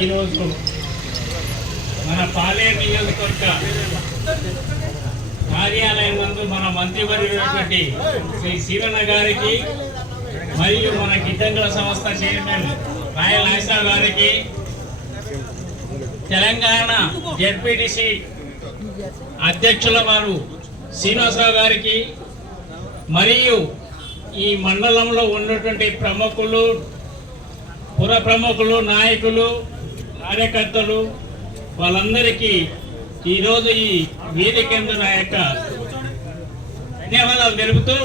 ఈరోజు మన పాలేరు నియోజకవర్గ కార్యాలయం నందు మన మంత్రివర్యులైనటువంటి శ్రీ సీరన్న గారికి మరియు మన గిడ్డంగుల సంస్థ చైర్మన్ రాయల్ నాగేశ్వరరావు గారికి, తెలంగాణ జెడ్పీటీసీ అధ్యక్షుల వారు శ్రీనివాసరావు గారికి, మరియు ఈ మండలంలో ఉన్నటువంటి ప్రముఖులు, పుర ప్రముఖులు, నాయకులు, కార్యకర్తలు వాళ్ళందరికీ ఈరోజు ఈ వేదిక నా యొక్క ధన్యవాదాలు తెలుపుతూ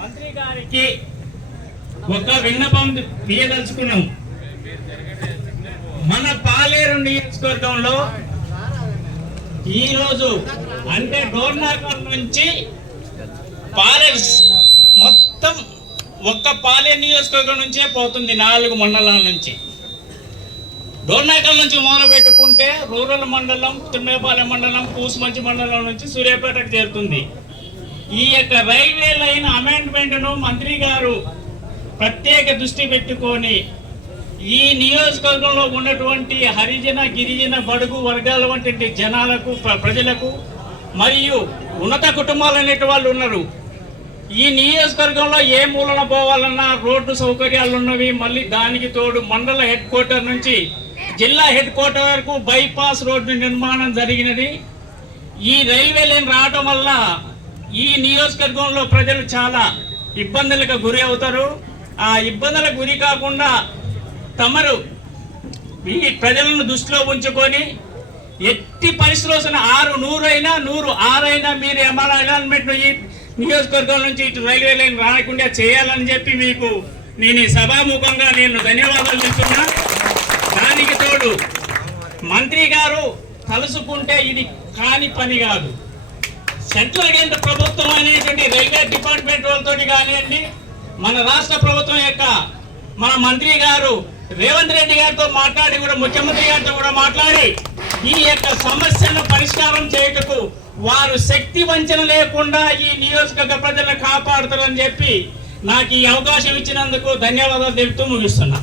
మంత్రి గారికి ఒక విన్నపం తీయదలుచుకున్నాం. మన పాలేరు నియోజకవర్గంలో ఈరోజు అంటే డోర్నాకల్ నుంచి పాలేరు మొత్తం ఒక్క పాలేరు నియోజకవర్గం నుంచే పోతుంది, 4 మండలాల నుంచి. డోర్నాకల్ నుంచి మొదలు పెట్టుకుంటే రూరల్ మండలం, తుమ్మేపాలెం మండలం, పూసుమంచి మండలం నుంచి సూర్యాపేటకు చేరుతుంది. ఈ యొక్క రైల్వే లైన్ అమెండ్మెంట్ను మంత్రి గారు ప్రత్యేక దృష్టి పెట్టుకొని ఈ నియోజకవర్గంలో ఉన్నటువంటి హరిజన, గిరిజన, బడుగు వర్గాల వంటి జనాలకు, ప్రజలకు మరియు ఉన్నత కుటుంబాలు అనేటి వాళ్ళు ఉన్నారు. ఈ నియోజకవర్గంలో ఏ మూలన పోవాలన్నా రోడ్డు సౌకర్యాలు ఉన్నవి. మళ్ళీ దానికి తోడు మండల హెడ్ క్వార్టర్ నుంచి జిల్లా హెడ్ క్వార్టర్ వరకు బైపాస్ రోడ్డు నిర్మాణం జరిగినది. ఈ రైల్వే లైన్ రావటం వల్ల ఈ నియోజకవర్గంలో ప్రజలు చాలా ఇబ్బందులకు గురి అవుతారు. ఆ ఇబ్బందులకు గురి కాకుండా తమరు ఈ ప్రజలను దృష్టిలో ఉంచుకొని ఎట్టి పరిస్థితుల్లో 600 అయినా 106 అయినా మీరు ఏమైనా అలైన్మెంట్ ఈ నియోజకవర్గం నుంచి ఇటు రైల్వే లైన్ రాకుండా చేయాలని చెప్పి మీకు నేను సభాముఖంగా ధన్యవాదాలు చెప్తున్నా. దానికి తోడు మంత్రి గారు తలుసుకుంటే ఇది కాని పని కాదు. సెంట్రల్ కేంద్ర ప్రభుత్వం అనేటువంటి రైల్వే డిపార్ట్మెంట్ వాళ్ళతో కానివ్వండి, మన రాష్ట్ర ప్రభుత్వం యొక్క మన మంత్రి గారు రేవంత్ రెడ్డి గారితో మాట్లాడి కూడా, ముఖ్యమంత్రి గారితో కూడా మాట్లాడి ఈ యొక్క సమస్యను పరిష్కారం చేయుటకు వారు శక్తి వంచన లేకుండా ఈ నియోజకవర్గ ప్రజలను కాపాడుతారని చెప్పి నాకు ఈ అవకాశం ఇచ్చినందుకు ధన్యవాదాలు తెలుపుతూ ముగిస్తున్నా.